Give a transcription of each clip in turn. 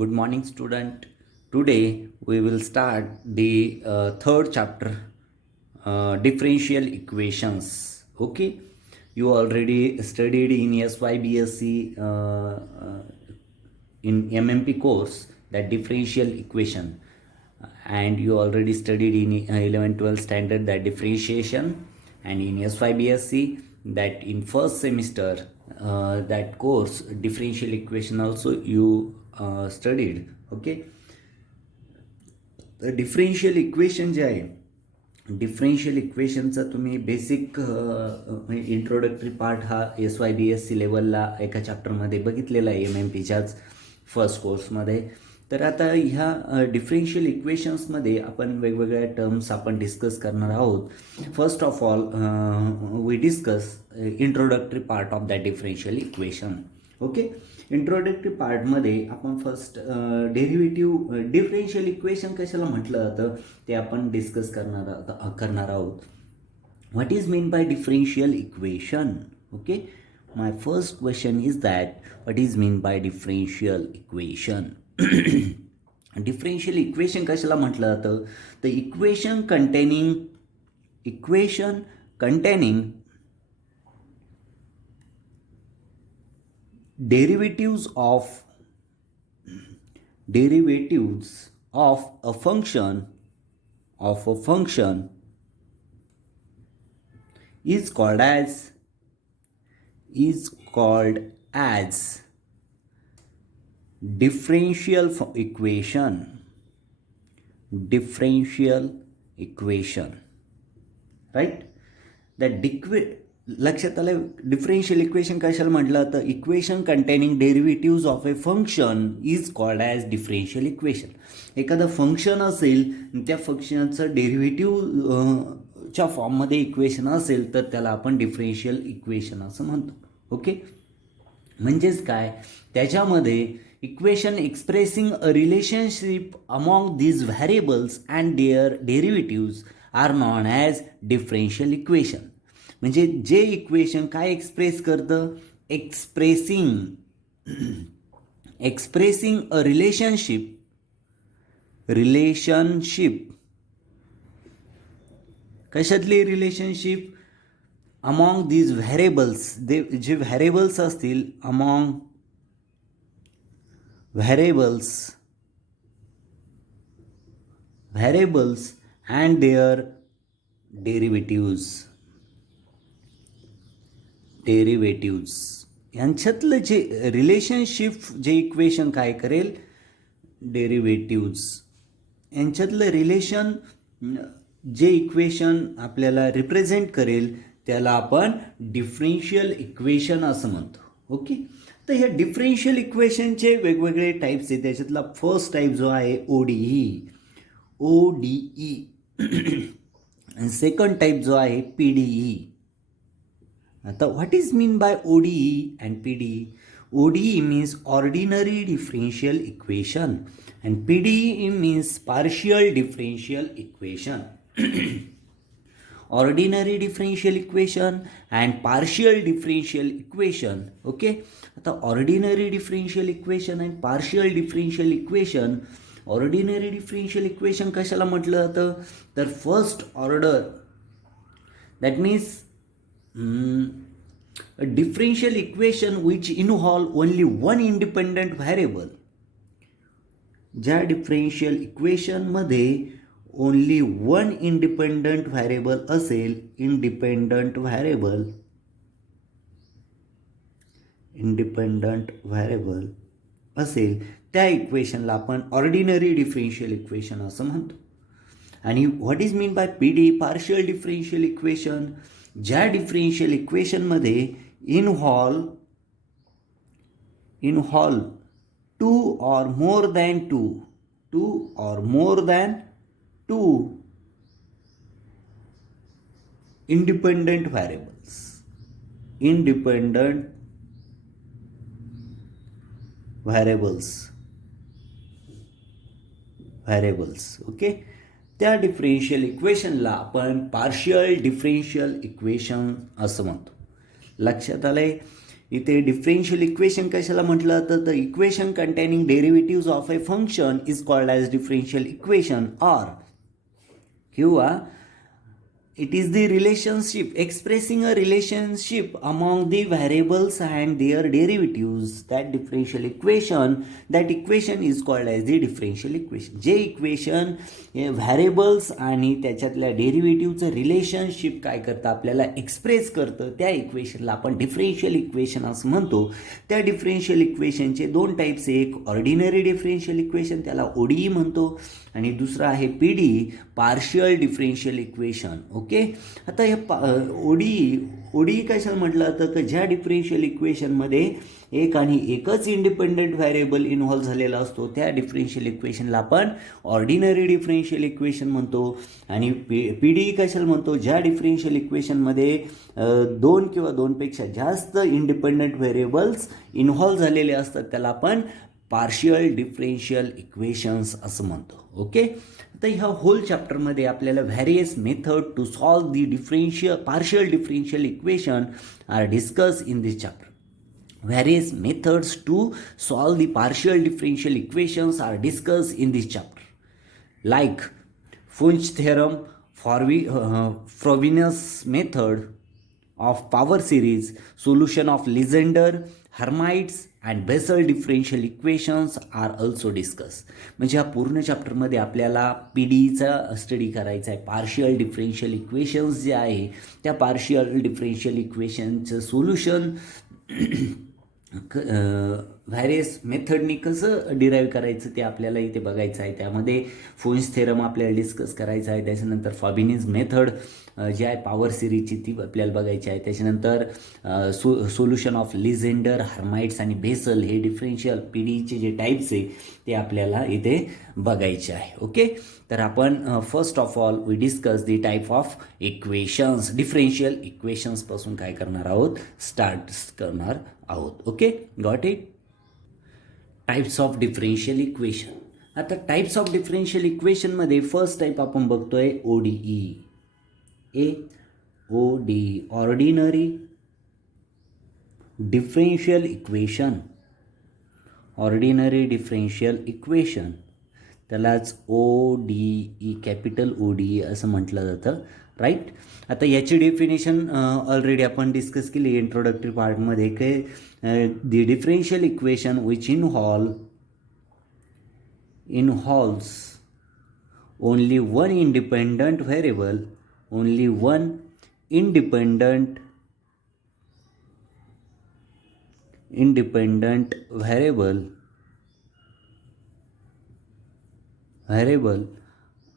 Good morning, student. Today we will start the third chapter, differential equations. Okay, you already studied in SYBSC in MMP course that differential equation, and you already studied in 11 12 standard that differentiation, and in SYBSC that in first semester that course differential equation also you studied. Okay, तर differential equation जे आहे, differential इक्वेशनचा तुम्ही basic introductory part हा SYBSC लेवलला एका चॅप्टरमध्ये बघितलेला आहे MMPच्याच first कोर्समध्ये. तर आता ह्या डिफरेन्शियल इक्वेशन्समध्ये आपण वेगवेगळ्या टर्म्स आपण डिस्कस करणार आहोत. First of all we discuss introductory part of that differential equation. Okay, introductory पार्टमध्ये आपण फर्स्ट डेरिव्हेटिव्ह डिफरेन्शियल इक्वेशन कशाला म्हटलं जातं ते आपण डिस्कस करणार आहोत. What is mean by differential equation? Okay, my first question is that what is mean by differential equation? Differential equation कशाला म्हटलं जातं? तर equation containing derivatives of a function is called as differential equation, right? That लक्षात आलं. Differential equation कशाला म्हटलं तर equation containing derivatives of a function is called as differential equation. एखादं फंक्शन असेल, त्या फंक्शनचं डेरिव्हेटिव्हच्या फॉर्ममध्ये इक्वेशन असेल तर त्याला आपण डिफरेन्शियल इक्वेशन असं म्हणतो. ओके, म्हणजेच काय, त्याच्यामध्ये equation expressing a relationship among these variables and their derivatives are known as differential equation. म्हणजे जे इक्वेशन काय एक्सप्रेस करतं? एक्सप्रेसिंग अ रिलेशनशिप कशातली रिलेशनशिप? अमॉंग दीज व्हॅरिएबल्स, जे व्हॅरिएबल्स असतील, among variables and their derivatives यांच्यातलं जे रिलेशनशिप, जे इक्वेशन काय करेल? डेरिव्हेटिव्ज यांच्यातलं रिलेशन, जे इक्वेशन आपल्याला रिप्रेझेंट करेल त्याला आपण डिफरेन्शियल इक्वेशन असं म्हणतो. ओके, तर ह्या डिफरेन्शियल इक्वेशनचे वेगवेगळे टाईप्स आहेत. त्याच्यातला फर्स्ट टाईप जो आहे ODE, आणि सेकंड टाईप जो आहे PDE. आता what is mean by ODE and PDE? ODE means ordinary differential equation and PDE means partial differential equation. Ordinary differential equation and partial differential equation. Okay, आता ordinary differential equation and partial differential equation. Ordinary differential equation कशाला म्हटलं जातं? तर first order, that means a differential equation which involve only one independent variable. ज्या differential इक्वेशनमध्ये only one independent variable असेल, independent variable असेल, त्या इक्वेशनला आपण ऑर्डिनरी डिफरेन्शियल इक्वेशन असं म्हणतो. आणि what is mean by PD? Partial differential equation. ज्या डिफरेन्शियल इक्वेशनमध्ये involve two or more than two independent variables. Okay, त्या डिफरेन्शियल इक्वेशनला आपण पार्शियल डिफरेन्शियल इक्वेशन असं म्हणतो. लक्षात आलंय? इथे डिफरेन्शियल इक्वेशन कशाला म्हटलं जातं, तर equation containing derivatives of a function is called as differential equation, or किंवा it is the relationship expressing a relationship among the variables and their derivatives. That differential equation, that equation is called as the differential equation. जे equation variables आणि त्याच्यातल्या डेरिव्हेटिव्हचं relationship काय करतं, आपल्याला express करतं, त्या इक्वेशनला आपण डिफरेन्शियल इक्वेशन असं म्हणतो. त्या डिफरेन्शियल इक्वेशनचे दोन टाईप्स, एक ऑर्डिनरी डिफरेन्शियल इक्वेशन त्याला ओडीई म्हणतो, आणि दुसरं आहे PD, partial differential equation. Okay, आता ह्या ओडीई कशाला म्हटलं जातं, तर ज्या डिफरेन्शियल इक्वेशनमध्ये एक आणि एकच इंडिपेंडंट व्हॅरिएबल इन्व्हॉल्व झालेला असतो, त्या डिफरेन्शियल इक्वेशनला आपण ऑर्डिनरी डिफरेन्शियल इक्वेशन म्हणतो. आणि पीडी कशाला म्हणतो, ज्या डिफरेन्शियल इक्वेशनमध्ये दोन किंवा दोनपेक्षा जास्त इंडिपेंडंट व्हेरिएबल्स इन्व्हॉल्व झालेले असतात, त्याला आपण पार्शियल डिफरेन्शियल इक्वेशन्स असं म्हणतो. ओके, तर ह्या होल चॅप्टरमध्ये आपल्याला various method to solve the partial differential equation are discuss in this chapter. Various methods to solve the partial differential equations are discussed in this chapter, like Funch theorem, Frobenius method of power series, solution of Legendre, Hermite's and Bessel differential equations are also discussed. म्हणजे हा पूर्ण चॅप्टरमध्ये आपल्याला P डीचा study करायचा आहे. Partial differential equations जे आहे, त्या पार्शियल डिफरेन्शियल इक्वेशनचं सोल्युशन व्हॅरियस मेथडनी कसं डिराईव्ह करायचं ते आपल्याला इथे बघायचं आहे. त्यामध्ये फोन्स थेरम आपल्याला डिस्कस करायचं आहे. त्याच्यानंतर फॉबिनीज मेथड जी आहे पॉवर सिरीजची ती आपल्याला बघायची आहे. त्याच्यानंतर सोल्युशन ऑफ लिजेंडर, हर्माइट्स आणि बेसल हे डिफरेन्शियल पी डीचे जे टाईप्स आहे ते आपल्याला इथे बघायचे आहे. ओके, तर आपण first of all we discuss the type of equations. Differential इक्वेशन्सपासून काय करणार आहोत, स्टार्ट करणार आहोत. Okay, got it. Types of differential equation. आता टाईप्स ऑफ डिफरेन्शियल इक्वेशनमध्ये फर्स्ट टाईप आपण बघतोय ODE. ODE, ordinary differential equation. Ordinary differential equation त्यालाच ODE, कॅपिटल ODE असं म्हटलं जातं, राईट. आता याची डेफिनेशन ऑलरेडी आपण डिस्कस केली इंट्रोडक्टरी पार्टमध्ये, की the differential equation which involves only one independent variable, only one independent variable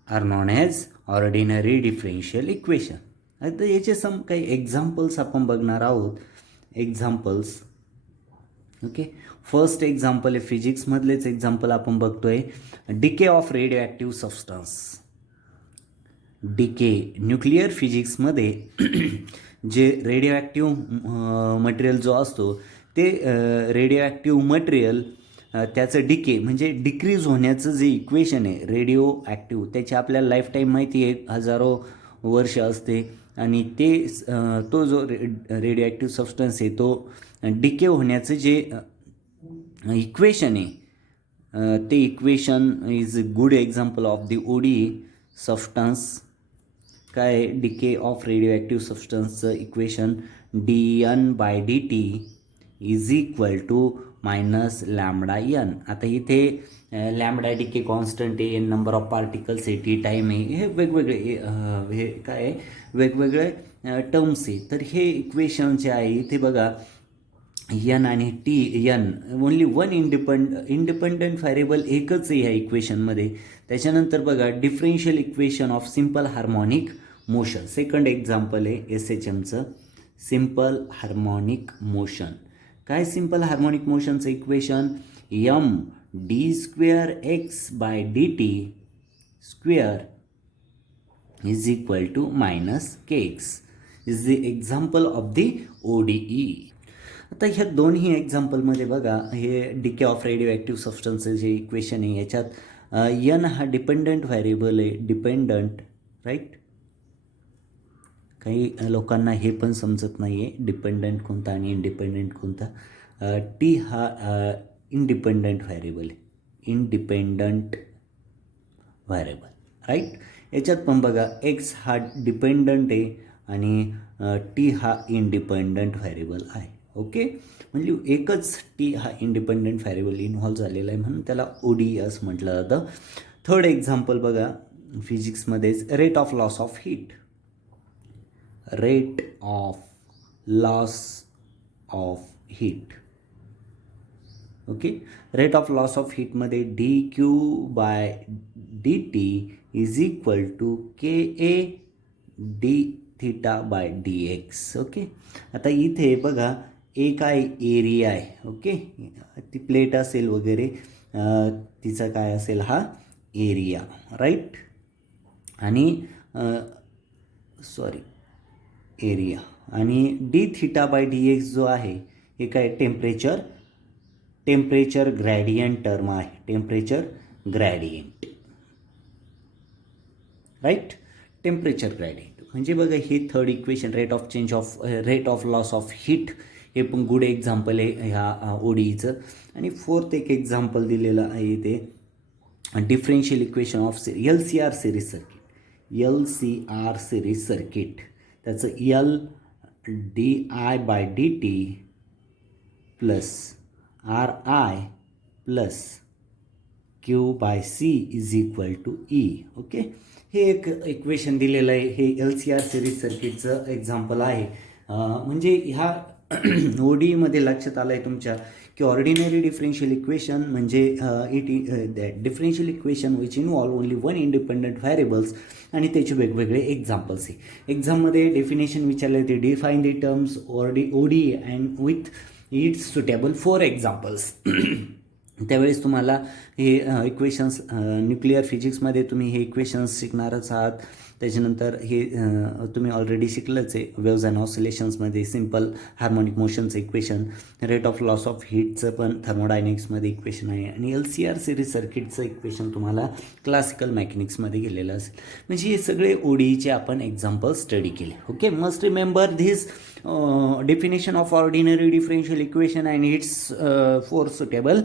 are known as ordinary differential equation. आता याचे काही एक्झाम्पल्स आपण बघणार आहोत. एक्झाम्पल्स. ओके, फर्स्ट एक्झाम्पल आहे फिजिक्समधलेच एक्झाम्पल आपण बघतोय, decay of radioactive substance. Decay nuclear फिजिक्समध्ये जे रेडिओ ॲक्टिव्ह मटेरियल जो असतो ते रेडिओ ॲक्टिव्ह मटेरियल त्याचं डिके म्हणजे डिक्रीज होण्याचं जे इक्वेशन आहे रेडिओ ॲक्टिव्ह, त्याची आपल्याला लाईफ टाईम माहिती आहे, हजारो वर्ष असते. आणि तो जो रेडिओ ॲक्टिव्ह सबस्टन्स आहे तो डिके होण्याचं जे इक्वेशन आहे ते equation is a good example of the ODE substance. काय, डिके ऑफ रेडिओ ॲक्टिव्ह सबस्टन्सचं equation dN/dt is equal to -λN. आता इथे लॅम्बडा डिके कॉन्स्टंट आहे, नंबर ऑफ पार्टिकल्स आहे, टी टाईम आहे, हे वेगवेगळे हे काय वेगवेगळे टर्म्स आहे. तर हे इक्वेशन जे आहे इथे बघा, यन आणि N only one independent variable एकच आहे ह्या इक्वेशनमध्ये. त्याच्यानंतर बघा differential equation of simple harmonic motion. Second example आहे SHMचं सिम्पल हार्मोनिक मोशन. काय सिम्पल हार्मोनिक मोशनचं equation, md²x/dt² is equal to -kx is the example of the ODE. आता ह्या दोन्ही एक्झाम्पलमध्ये बघा, हे डिके ऑफ रेडिओ ॲक्टिव्ह सबस्टन्सचं जे इक्वेशन आहे याच्यात यन हा डिपेंडंट व्हॅरिएबल आहे, डिपेंडंट, राईट. काही लोकांना हे पण समजत नाही आहे डिपेंडंट कोणता आणि इंडिपेंडंट कोणता. टी हा इंडिपेंडंट व्हॅरिएबल आहे, इंडिपेंडंट व्हॅरिएबल, राईट. याच्यात पण बघा एक्स हा डिपेंडंट आहे आणि टी हा इंडिपेंडंट व्हॅरिएबल आहे. ओके, म्हणजे एकच टी हा इंडिपेंडंट व्हॅरिएबल इन्व्हॉल्व झालेला आहे म्हणून त्याला ODE असं म्हटलं जातं. थर्ड एक्झाम्पल बघा फिजिक्समध्येच, rate of loss of heat. Rate of loss of heat. Okay, rate of loss of हीटमध्ये dQ/dt is equal to KA dθ/dx. Okay, आता इथे बघा ए काय एरिया आहे. ओके, ती प्लेट असेल वगैरे, तिचा काय असेल हा एरिया, राईट. आणि एरिया आणि dθ/dx जो आहे हे काय टेम्परेचर ग्रॅडियंट टर्म आहे, temperature gradient, right. Temperature gradient म्हणजे बघा हे third equation, rate of loss of heat, हे पण गुड एक्झाम्पल आहे ह्या ODEचं. आणि फोर्थ एक एक्झाम्पल दिलेलं आहे इथे, differential equation of LCR series circuit. LCR series circuit, त्याचं L di/dt plus RI plus Q/C is equal to E. Okay, हे एक इक्वेशन दिलेलं आहे, हे LCR सिरीज सर्किटचं एक्झाम्पल आहे. म्हणजे ह्या ODEमध्ये लक्षात आलं आहे तुमच्या की ऑर्डिनरी डिफरेन्शियल इक्वेशन म्हणजे differential equation which involve only one independent variables आणि त्याचे वेगवेगळे एक्झाम्पल्स आहे. एक्झाममध्ये डेफिनेशन विचारले होते, define the terms ODE and with its suitable 4 examples. त्यावेळेस तुम्हाला हे इक्वेशन्स, न्यूक्लिअर फिजिक्समध्ये तुम्ही हे इक्वेशन्स शिकणारच आहात. त्याच्यानंतर हे तुम्ही ऑलरेडी शिकलंच आहे वेव्हज अँड ऑसिलेशन्समध्ये सिम्पल हार्मोनिक मोशनचं equation, rate of loss of हीटचं पण थर्मोडायनेमिक्समध्ये इक्वेशन आहे आणि LCR सिरीज सर्किटचं इक्वेशन तुम्हाला क्लासिकल मेकॅनिक्समध्ये गेलेलं असेल. म्हणजे हे सगळे ODEचे आपण एक्झाम्पल स्टडी केले. Okay, must remember this definition of ordinary differential equation and its 4 suitable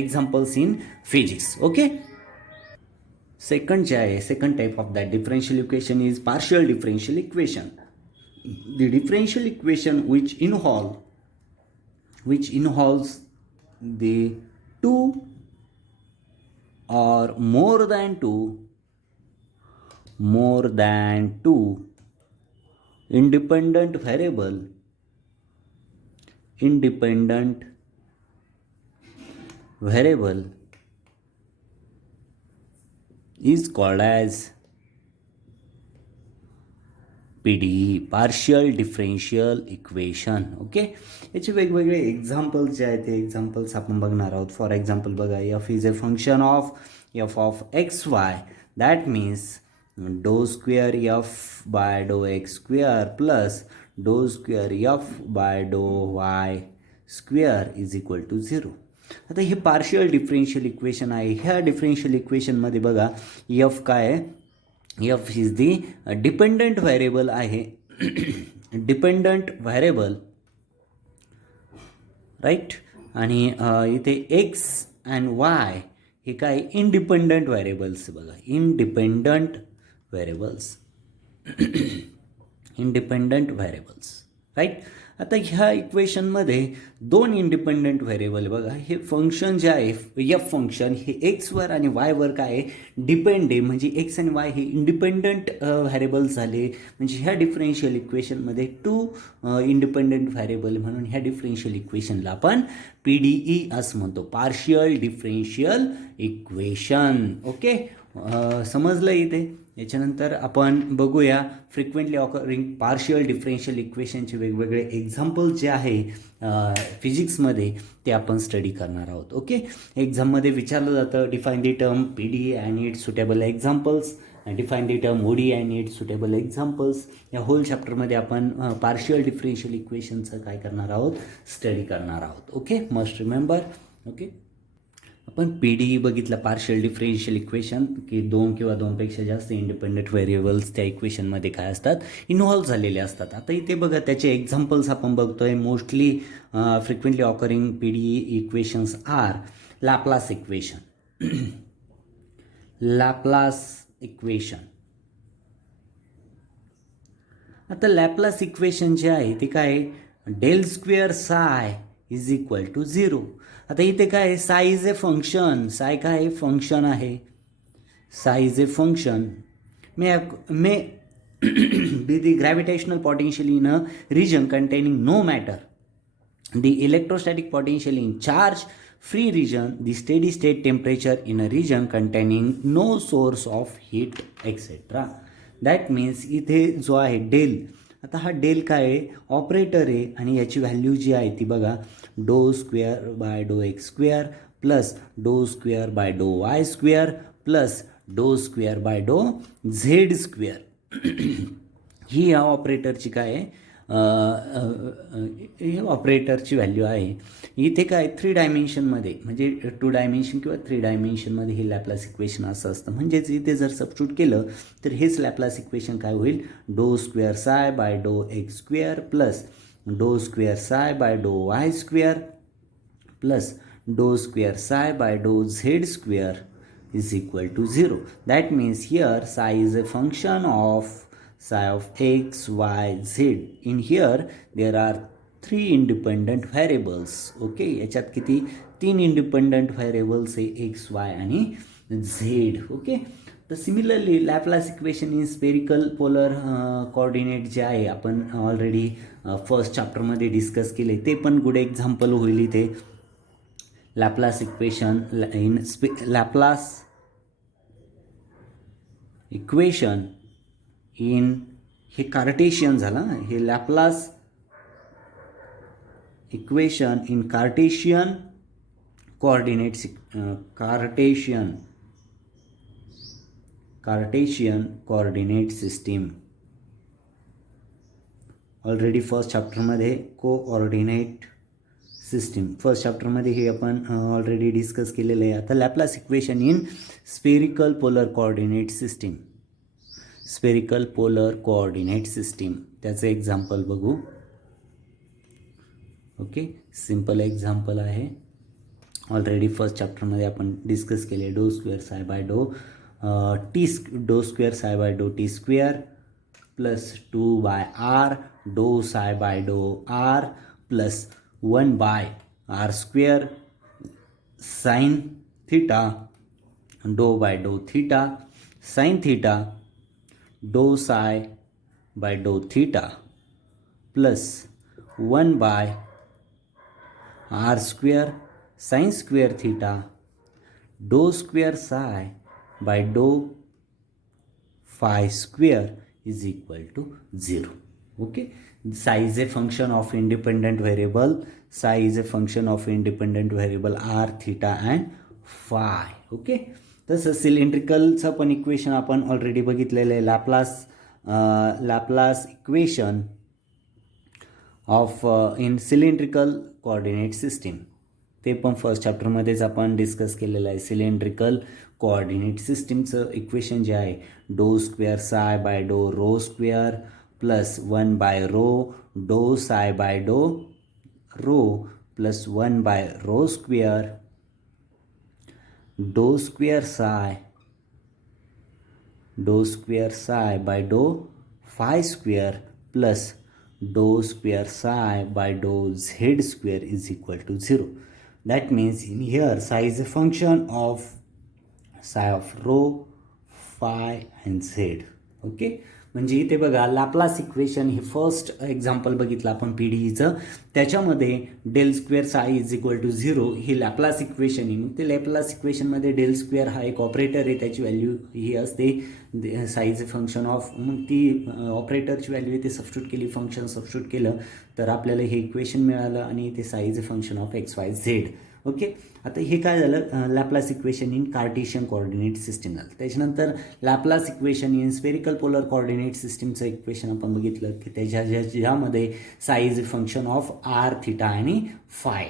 examples in physics. Okay, second type of that differential equation is partial differential equation. The differential equation which involves the two or more than two independent variable is called as PDE, partial differential equation. Okay, याचे वेगवेगळे examples जे आहेत ते examples आपण बघणार आहोत. For example बघा, f is a function of f of xy, that means dou square f by dou x square plus dou square f by dou y square is equal to 0. आता हे partial differential equation आहे. ह्या differential इक्वेशनमध्ये बघा f काय आहे, f is the dependent variable आहे, dependent variable, right. आणि इथे x अँड y हे काय इंडिपेंडंट व्हॅरिएबल्स. बघा इंडिपेंडंट व्हॅरिएबल्स, राईट. आता ह्या इक्वेशनमध्ये 2 इंडिपेंडंट व्हेरिएबल बघा, हे फंक्शन जे आहे एफ फंक्शन हे एक्सवर आणि वायवर काय आहे डिपेंड आहे. म्हणजे एक्स आणि वाय हे इंडिपेंडंट व्हेरिएबल्स झाले. म्हणजे ह्या डिफरेन्शियल इक्वेशनमध्ये 2 इंडिपेंडंट व्हेरिएबल म्हणून ह्या डिफरेन्शियल इक्वेशनला आपण PDE असं म्हणतो, पार्शियल डिफरेन्शियल इक्वेशन. ओके, समजलं इथे. याच्यानंतर आपण बघूया फ्रिक्वेंटली ऑकरिंग पार्शियल डिफरेन्शियल इक्वेशनचे वेगवेगळे एक्झाम्पल्स जे आहे फिजिक्समध्ये ते आपण स्टडी करणार आहोत. ओके, एक्झाममध्ये विचारलं जातं define the term PDE and it's suitable examples, define the term ODE and it's suitable examples. या होल चॅप्टरमध्ये आपण पार्शियल डिफरेन्शियल इक्वेशनचं काय करणार आहोत, स्टडी करणार आहोत. Okay, must remember. ओके, आपण PDE बघितलं, पार्शियल डिफरेन्शियल इक्वेशन, की 2 किंवा 2पेक्षा जास्त इंडिपेंडंट व्हेरिएबल्स त्या इक्वेशनमध्ये काय असतात, इन्व्हॉल्व झालेले असतात. आता इथे बघा त्याचे एक्झाम्पल्स आपण बघतोय. Mostly frequently occurring PDE equations are Laplace equation. Laplace equation. आता लॅपलास इक्वेशन जे आहे ते काय आहे, del square psi is equal to 0. आता इथे काय आहे, साय इज ए फंक्शन. साय काय आहे, फंक्शन आहे. साय is a function may be the gravitational potential in a region containing no matter, the electrostatic potential in charge free region, the steady state temperature in a region containing no source of heat, etc. That means इथे जो आहे del, आता हा del काय आहे, operator आहे आणि याची व्हॅल्यू जी आहे ती बघा, doh square by doh X square plus डो square by doh Y square plus डो स्क्वेअर बाय डो झेड स्क्वेअर. ही या ऑपरेटरची काय आहे, ऑपरेटरची व्हॅल्यू आहे. इथे काय 3 डायमेन्शनमध्ये, म्हणजे 2 डायमेन्शन किंवा 3 डायमेन्शनमध्ये हे लॅपलास इक्वेशन असं असतं. म्हणजेच इथे जर सबस्टिट्यूट केलं तर हेच लॅपलास इक्वेशन काय होईल, डो square psi by doh X square plus डो square psi by doh Y square plus डो स्क्वेअर साय बाय डो Z square is equal to 0. That means here psi is a function of psi of x, y, z. In here there are 3 independent variables. Okay, याच्यात किती 3 independent variables आहे, x, y आणि z. Okay, तर similarly Laplace equation in spherical polar coordinate जे आहे आपण already first चॅप्टरमध्ये discuss केले, ते पण गुड एक्झाम्पल होईल इथे. Laplace equation in Laplace equation in, हे कार्टेशियन झालं, हे Laplace equation in Cartesian coordinates, Cartesian coordinate system. Already first चॅप्टरमध्ये कोऑर्डिनेट सिस्टीम, फर्स्ट चॅप्टरमध्ये हे आपण ऑलरेडी डिस्कस केलेलं आहे. आता Laplace equation in spherical polar coordinate system, spherical polar coordinate system, त्याचं एक्झाम्पल बघू. ओके, सिम्पल एक्झाम्पल आहे, ऑलरेडी फर्स्ट चॅप्टरमध्ये आपण डिस्कस केले. डो स्क्वेअर साय बाय डो डो square psi by doh T square plus 2 by R doh psi by doh R plus 1 by R square sine theta doh by doh theta sine theta doh psi by doh theta plus 1 by R square sine square theta doh square psi by डो phi square is equal to 0. Okay, psi is a function of independent variable, psi is a function of independent variable r, theta and phi. Okay, तसं सिलेंड्रिकलचं पण equation आपण already बघितलेलं आहे. Laplace equation of in cylindrical coordinate system, ते पण first चॅप्टरमध्येच आपण discuss केलेलं आहे. सिलेंड्रिकल कोऑर्डिनेट सिस्टीमचं इक्वेशन जे आहे, डो स्क्वेअर साय बाय डो rho square plus 1 by rho डो साय बाय डो rho plus 1 by rho square डो स्क्वेअर साय बाय डो फाय स्क्वेअर प्लस डो स्क्वेअर साय बाय डो Z square is equal to 0. That means in here psi is a function of psi of rho, phi and z. Okay, म्हणजे इथे बघा Laplace equation हे first example बघितलं आपण PDEचं, त्याच्यामध्ये del square psi is equal to 0 ही Laplace equation आहे. मग ते लॅपलास इक्वेशनमध्ये डेल स्क्वेअर हा एक ऑपरेटर आहे, त्याची व्हॅल्यू ही असते साईज फंक्शन ऑफ, मग ती ऑपरेटरची व्हॅल्यू आहे ते सबस्टिट्यूट केली, फंक्शन सबस्टिट्यूट केलं तर आपल्याला हे इक्वेशन मिळालं आणि ते psi is function of X Y Z. Okay, आता हे काय झालं, Laplace equation in Cartesian coordinate system झालं. त्याच्यानंतर Laplace equation in spherical polar coordinate सिस्टीमचं इक्वेशन आपण बघितलं की ज्यामध्ये psi is function of R, theta आणि फाय,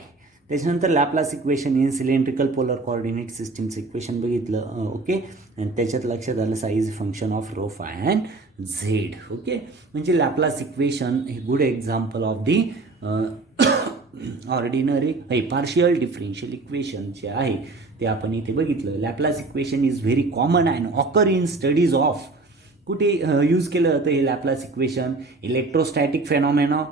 त्याच्यानंतर Laplace equation in cylindrical polar coordinate सिस्टीमचं इक्वेशन बघितलं. ओके, आणि त्याच्यात लक्षात आलं psi is function of rho phi and Z. Okay, म्हणजे लॅपलास इक्वेशन हे good example of the ordinary partial differential equation जे आहे ते आपण इथे बघितलं. Laplace equation is very common and occur in studies of. कुठे यूज केलं जातं हे Laplace equation? Electrostatic phenomena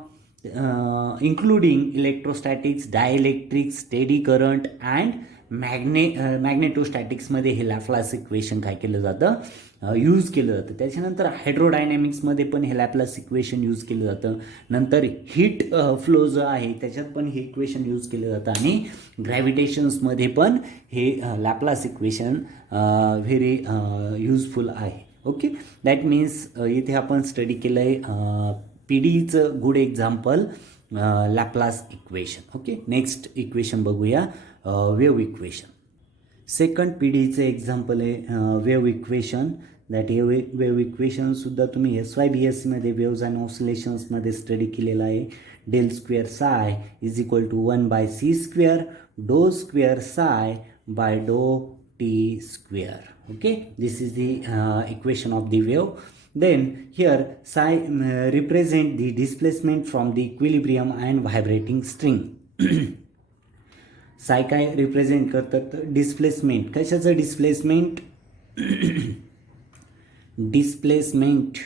including electrostatics, dielectrics, steady current and मॅग्नेटोस्टॅटिक्समध्ये हे लॅपलास इक्वेशन काय केलं जातं? यूज केलं जातं. त्याच्यानंतर हायड्रोडायनॅमिक्समध्ये पण हे लॅपलास इक्वेशन यूज केलं जातं. नंतर हीट फ्लो जो आहे त्याच्यात पण हे इक्वेशन यूज केलं जातं आणि ग्रॅव्हिटेशन्समध्ये पण हे लॅपलास इक्वेशन व्हेरी युजफुल आहे. ओके, दॅट मीन्स इथे आपण स्टडी केलं आहे PDचं good example Laplace equation. Okay, next equation बघूया वेव्ह इक्वेशन. सेकंड PDचं एक्झाम्पल आहे वेव्ह इक्वेशन. दॅट वेव्ह इक्वेशनसुद्धा तुम्ही SYBSमध्ये वेव्हज अँड ऑसिलेशन्समध्ये स्टडी केलेला आहे. Del square psi is equal to 1/c square डो square psi by doh T square. Okay, this is the equation of the wave. Then here psi represent the displacement from the equilibrium and vibrating string. psi काय represent करतात? Displacement. कशाचं displacement? Displacement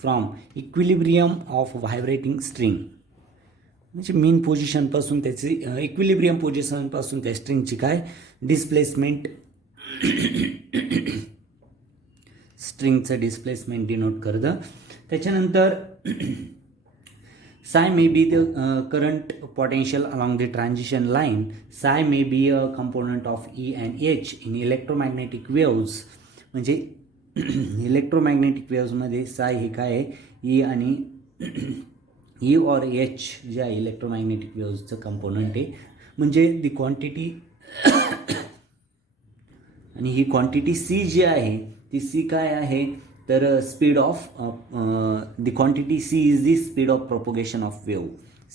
from equilibrium of vibrating string. म्हणजे main पोझिशनपासून त्याची equilibrium पोझिशनपासून त्या स्ट्रिंगची काय displacement स्ट्रिंगचं displacement denote करतं. त्याच्यानंतर psi may be the current potential along the transition line. Psi may be a component of E and H in electromagnetic waves. म्हणजे electromagnetic वेव्समध्ये psi हे काय आहे? E आणि E or H जे आहे electromagnetic वेव्सचं component आहे. म्हणजे दी क्वांटिटी आणि ही क्वांटिटी C जी आहे ती C काय आहे? तर speed of the quantity C is the speed of propagation of wave.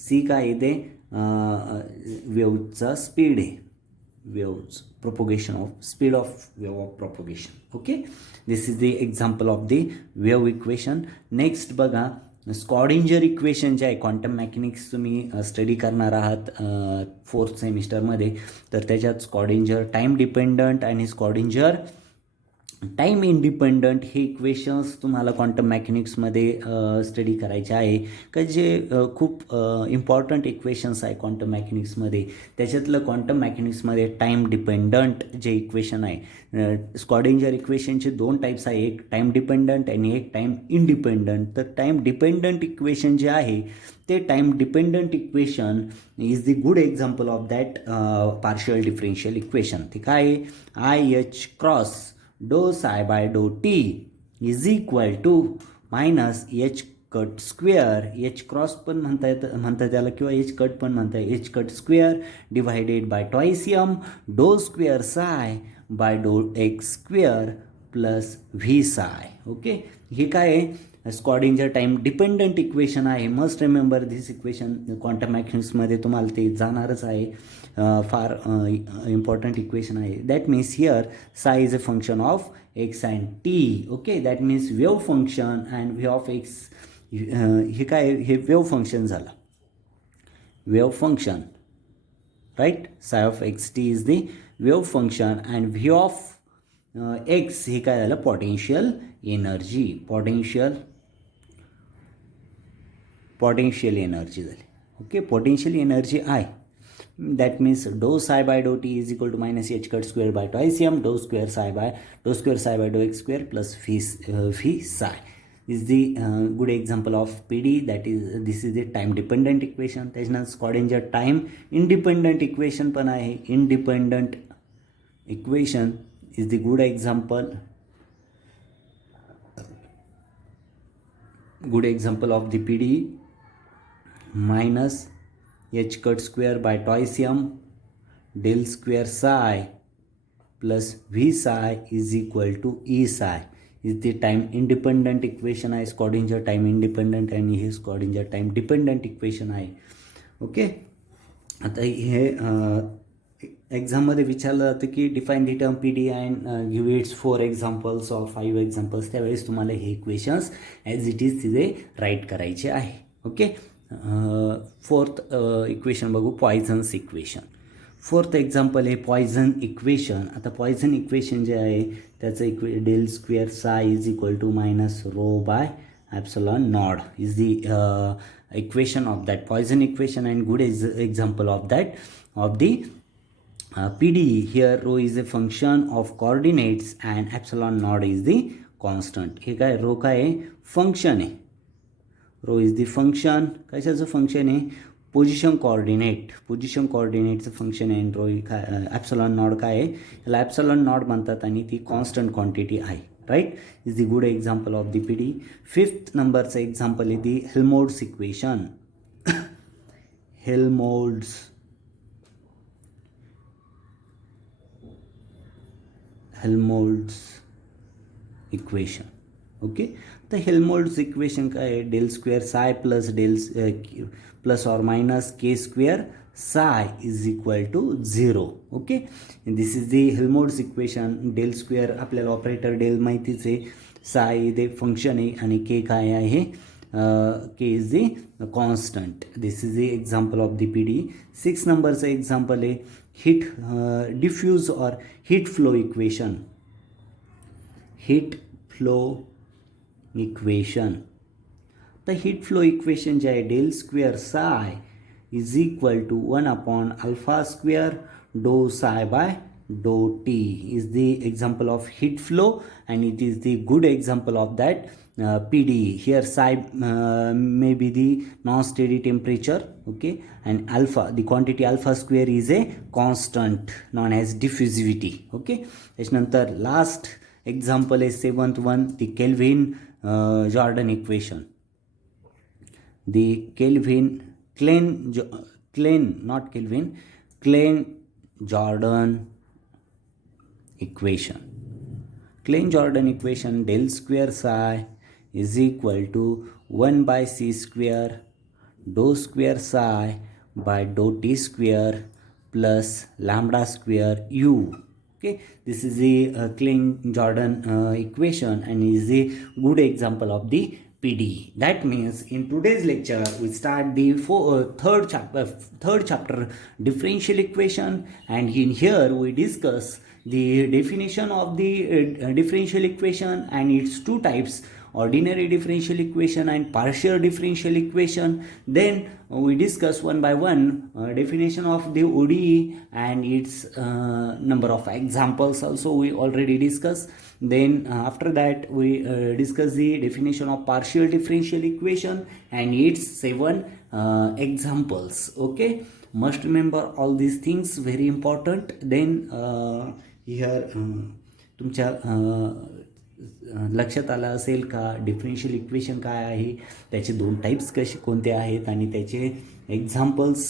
C काय आहे? ते वेव्हचा स्पीड आहे. Waves propagation of speed of wave of propagation. Okay, this is the example of the wave equation. Next बघा स्कॉडिंजर equation जे आहे quantum mechanics तुम्ही study करणार आहात 4th सेमिस्टरमध्ये. तर त्याच्यात स्कॉडिंजर टाईम डिपेंडंट आणि स्कॉडिंजर टाईम इंडिपेंडंट हे इक्वेशन्स तुम्हाला क्वांटम मेकॅनिक्समध्ये स्टडी करायचे आहे का जे खूप इम्पॉर्टंट इक्वेशन्स आहे क्वांटम मेकॅनिक्समध्ये. त्याच्यातलं क्वांटम मेकॅनिक्समध्ये टाईम डिपेंडंट जे इक्वेशन आहे स्कॉडिंजर इक्वेशनचे 2 टाईप्स आहे, एक टाईम डिपेंडंट आणि एक टाईम इंडिपेंडंट. तर टाईम डिपेंडंट इक्वेशन जे आहे ते time dependent equation is the good example of that partial differential equation. ते काय आहे? IH cross doh psi by doh T is equal to minus H cut square. H cross पण म्हणता त्याला किंवा H कट पण म्हणता H cut square divided by टॉयसियम doh square psi by doh X square plus V psi. Okay, हे काय आहे? स्कॉडिंजर टाईम डिपेंडंट इक्वेशन आहे. Must remember this equation. Quantum मेकॅनिक्समध्ये तुम्हाला ते जाणारच आहे. फार इम्पॉर्टंट इक्वेशन आहे. That means here psi is a function of X and T. Okay, that means wave function and V of X. हे काय? हे वेव्ह फंक्शन झालं. Wave function right. Psi of X T is the wave function and V of X हे काय झालं? Potential energy. Potential energy झाली. Okay, potential energy आहे. That means doh psi by doh T is equal to minus H cut square by टॉयसियम doh square psi by doh X square plus V psi is the good example of PD. That is this is the time dependent equation. त्याच्यानंतर Schrodinger time independent equation पण आहे. Independent equation is the good example of the PD minus H cut square by टॉयसियम del square psi plus V psi is equal to E psi is the time independent equation आहे. Schrodinger time independent आणि हे Schrodinger time dependent equation आहे. ओके, आता हे एक्झाममध्ये विचारलं जातं की define the term P D and give its 4 examples or 5 examples. त्यावेळेस तुम्हाला हे इक्वेशन्स ॲज इट इज तिथे राईट करायचे आहे. ओके. फोर्थ इक्वेशन बघू, पॉयझन्स इक्वेशन. फोर्थ एक्झाम्पल आहे पॉयझन इक्वेशन. आता पॉयझन इक्वेशन जे आहे त्याचं del square psi is equal to minus rho by epsilon naught is the equation of that Poisson equation, and good example of that of the PDE. Here rho is a function of coordinates and epsilon naught is the constant. हे काय row काय आहे, function आहे. Rho is the function, कशाचं function आहे, position कोऑर्डिनेटचं function आहे. Rho काय ॲप्सलॉन नॉट काय आहे, याला ॲप्सलॉन नॉट म्हणतात आणि ती कॉन्स्टंट क्वांटिटी आहे. Right, is the good example of the P D. Fifth नंबरचं एक्झाम्पल आहे the Helmholtz equation. Helmholtz equation. Okay. तर हेल्महोल्ट्ज इक्वेशन काय आहे, डेल स्क्वेअर साय प्लस और minus K square psi is equal to 0. Okay. This is the Helmholtz equation. Del square आपल्याला operator del माहितीच आहे, साय ते फंक्शन आहे आणि के काय आहे, K is the constant. This is the example of the P D. 6 नंबरचं एक्झाम्पल आहे हीट डिफ्यूज और हीट फ्लो इक्वेशन. तर हीट फ्लो इक्वेशन जे आहे del square psi is equal to 1 upon alpha square doh psi by doh T is the example of heat flow, and it is the good example of that PDE. Here psi may be the non-steady temperature, okay, and alpha, the quantity alpha square is a constant known as diffusivity. Okay. त्याच्यानंतर last example is 7th one, the Kelvin Jordan equation. The Klein-Jordan equation. Klein-Jordan equation, del square psi is equal to 1 by c square dou square psi by dou t square plus lambda square u. Okay, this is the Klein-Jordan equation and is a good example of the PDE. That means in today's lecture we start the third chapter differential equation, and in here we discuss the definition of the differential equation and its two types, ordinary differential equation and partial differential equation. Then we discuss one by one definition of the ODE and its number of examples also we already discussed. Then after that we discuss the definition of partial differential equation and its 7 examples. Okay, must remember all these things, very important. Then here तुमच्या लक्षात आलं असेल का differential equation काय आहे, त्याचे 2 types कोणते आहेत आणि त्याचे एक्झाम्पल्स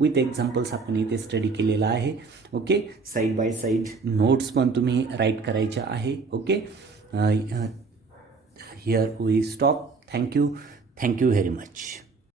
विथ एक्झाम्पल्स आपण इथे स्टडी केलेला आहे. ओके. साईड बाय साईड नोट्स पण तुम्ही राईट करायच्या आहे. Okay. Here we stop. Thank you very much.